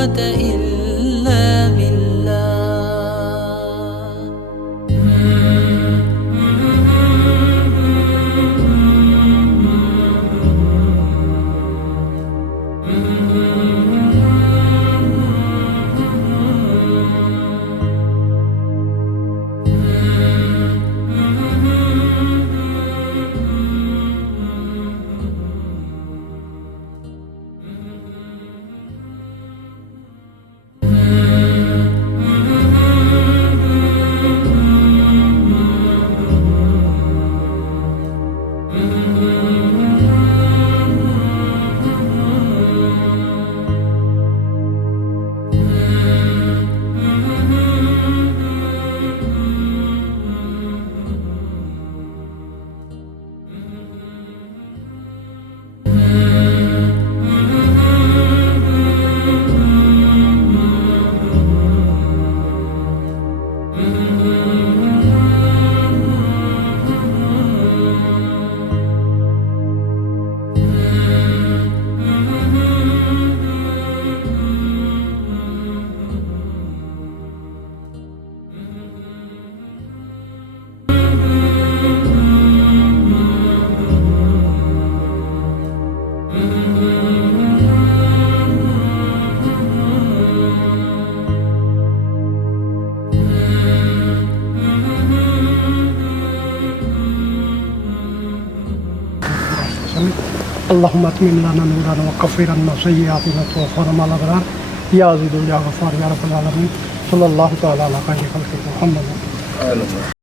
قوة إلا بالله. اللهم اتمم لنا نورنا وكفر عنا سيئاتنا وتوفنا مع الابرار يا عزيز يا غفار يا رب العالمين. صلى الله تعالى على خير خلق محمد.